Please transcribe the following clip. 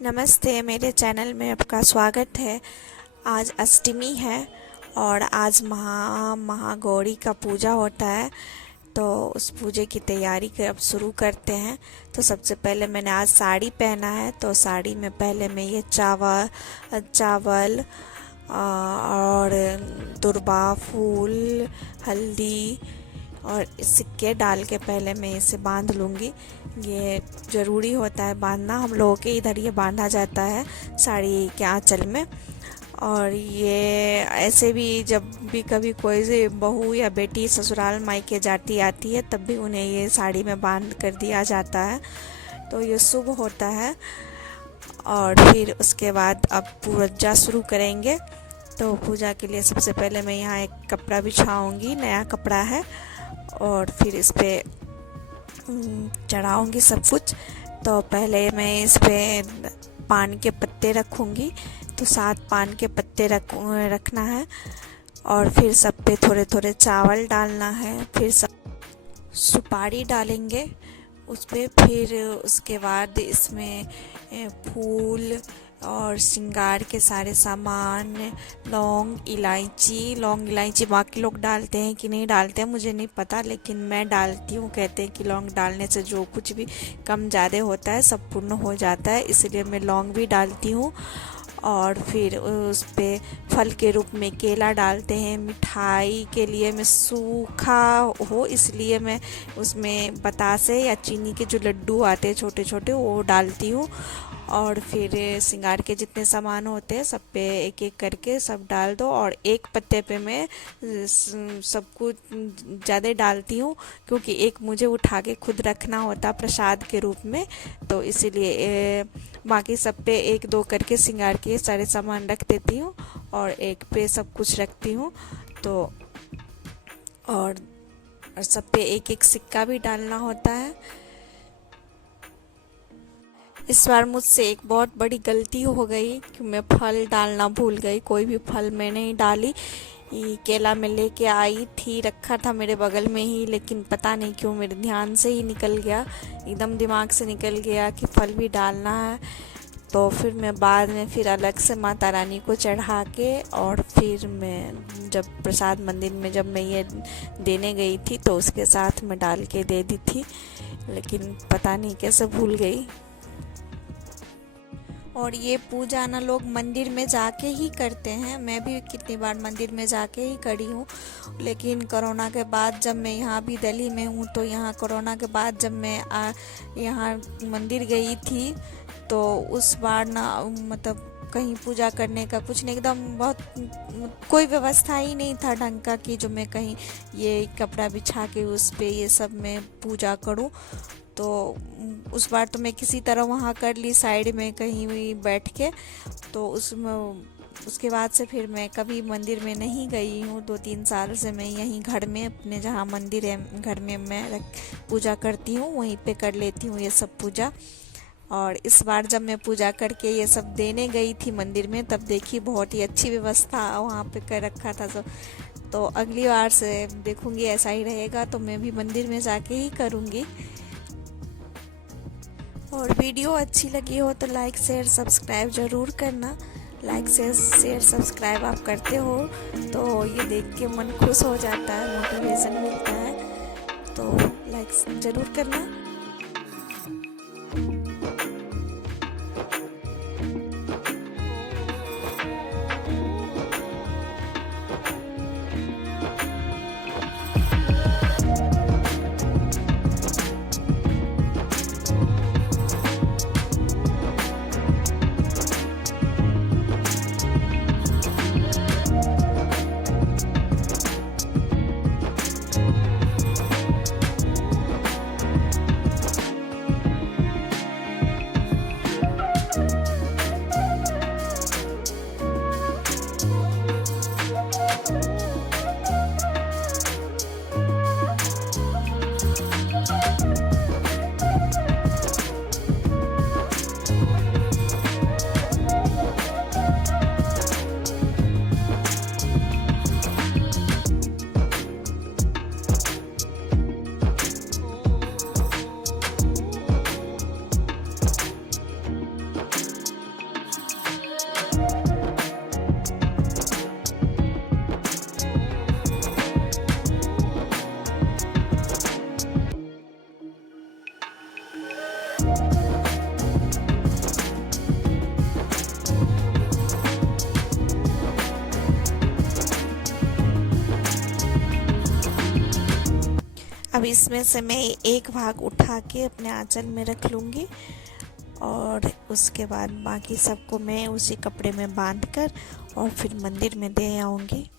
नमस्ते, मेरे चैनल में आपका स्वागत है। आज अष्टमी है और आज महागौरी का पूजा होता है। तो उस पूजे की तैयारी अब शुरू करते हैं। तो सबसे पहले मैंने आज साड़ी पहना है। तो साड़ी में पहले मैं ये चावल और दुर्वा फूल, हल्दी और सिक्के डाल के पहले मैं इसे बांध लूँगी। ये ज़रूरी होता है बांधना, हम लोगों के इधर ये बांधा जाता है साड़ी के आंचल में। और ये ऐसे भी जब भी कभी कोई से बहू या बेटी ससुराल मायके जाती आती है तब भी उन्हें ये साड़ी में बांध कर दिया जाता है। तो ये शुभ होता है। और फिर उसके बाद अब पूजा शुरू करेंगे। तो पूजा के लिए सबसे पहले मैं यहाँ एक कपड़ा बिछाऊंगी, नया कपड़ा है, और फिर इस पे चढ़ाऊंगी सब कुछ। तो पहले मैं इस पे पान के पत्ते रखूंगी। तो 7 पान के पत्ते रखना है। और फिर सब पे थोड़े थोड़े चावल डालना है। फिर सब सुपारी डालेंगे उस पे। फिर उसके बाद इसमें फूल और श्रृंगार के सारे सामान, लौंग इलायची बाकी लोग डालते हैं कि नहीं डालते हैं मुझे नहीं पता, लेकिन मैं डालती हूँ। कहते हैं कि लौंग डालने से जो कुछ भी कम ज़्यादा होता है सब पूर्ण हो जाता है, इसलिए मैं लौंग भी डालती हूँ। और फिर उस पे फल के रूप में केला डालते हैं। मिठाई के लिए मैं सूखा हो इसलिए मैं उसमें बतासे या चीनी के जो लड्डू आते हैं छोटे छोटे वो डालती हूँ। और फिर श्रृंगार के जितने सामान होते हैं सब पे एक एक करके सब डाल दो। और एक पत्ते पे मैं सब कुछ ज़्यादा डालती हूँ क्योंकि एक मुझे उठा के खुद रखना होता प्रसाद के रूप में। तो इसीलिए बाकी सब पे एक दो करके श्रृंगार के सारे सामान रख देती हूँ और एक पे सब कुछ रखती हूँ। तो और सब पे एक एक सिक्का भी डालना होता है। इस बार मुझसे एक बहुत बड़ी गलती हो गई कि मैं फल डालना भूल गई। कोई भी फल मैं नहीं डाली। केला में लेके आई थी, रखा था मेरे बगल में ही, लेकिन पता नहीं क्यों मेरे ध्यान से ही निकल गया, एकदम दिमाग से निकल गया कि फल भी डालना है। तो फिर मैं बाद में फिर अलग से माता रानी को चढ़ा के और फिर मैं जब प्रसाद मंदिर में जब मैं ये देने गई थी तो उसके साथ में डाल के दे दी थी, लेकिन पता नहीं कैसे भूल गई। और ये पूजा ना लोग मंदिर में जाके ही करते हैं। मैं भी कितनी बार मंदिर में जाके ही करी हूँ, लेकिन कोरोना के बाद जब मैं यहाँ भी दिल्ली में हूँ तो यहाँ कोरोना के बाद जब मैं यहाँ मंदिर गई थी तो उस बार ना मतलब कहीं पूजा करने का कुछ नहीं, एकदम बहुत कोई व्यवस्था ही नहीं था ढंग का कि जो मैं कहीं ये कपड़ा बिछा के उस पे ये सब मैं पूजा करूँ। तो उस बार तो मैं किसी तरह वहाँ कर ली साइड में कहीं भी बैठ के। तो उसमें उसके बाद से फिर मैं कभी मंदिर में नहीं गई हूँ। 2-3 साल से मैं यहीं घर में अपने जहाँ मंदिर है घर में मैं पूजा करती हूँ, वहीं पे कर लेती हूँ ये सब पूजा। और इस बार जब मैं पूजा करके ये सब देने गई थी मंदिर में तब देखी बहुत ही अच्छी व्यवस्था वहाँ पे कर रखा था सब। तो अगली बार से देखूँगी ऐसा ही रहेगा तो मैं भी मंदिर में जाके ही करूँगी। और वीडियो अच्छी लगी हो तो लाइक शेयर सब्सक्राइब ज़रूर करना। लाइक शेयर सब्सक्राइब आप करते हो तो ये देख के मन खुश हो जाता है, मोटिवेशन मिलता है। तो लाइक ज़रूर करना। इसमें से मैं एक भाग उठा के अपने आंचल में रख लूँगी और उसके बाद बाकी सबको मैं उसी कपड़े में बांध कर और फिर मंदिर में दे आऊँगी।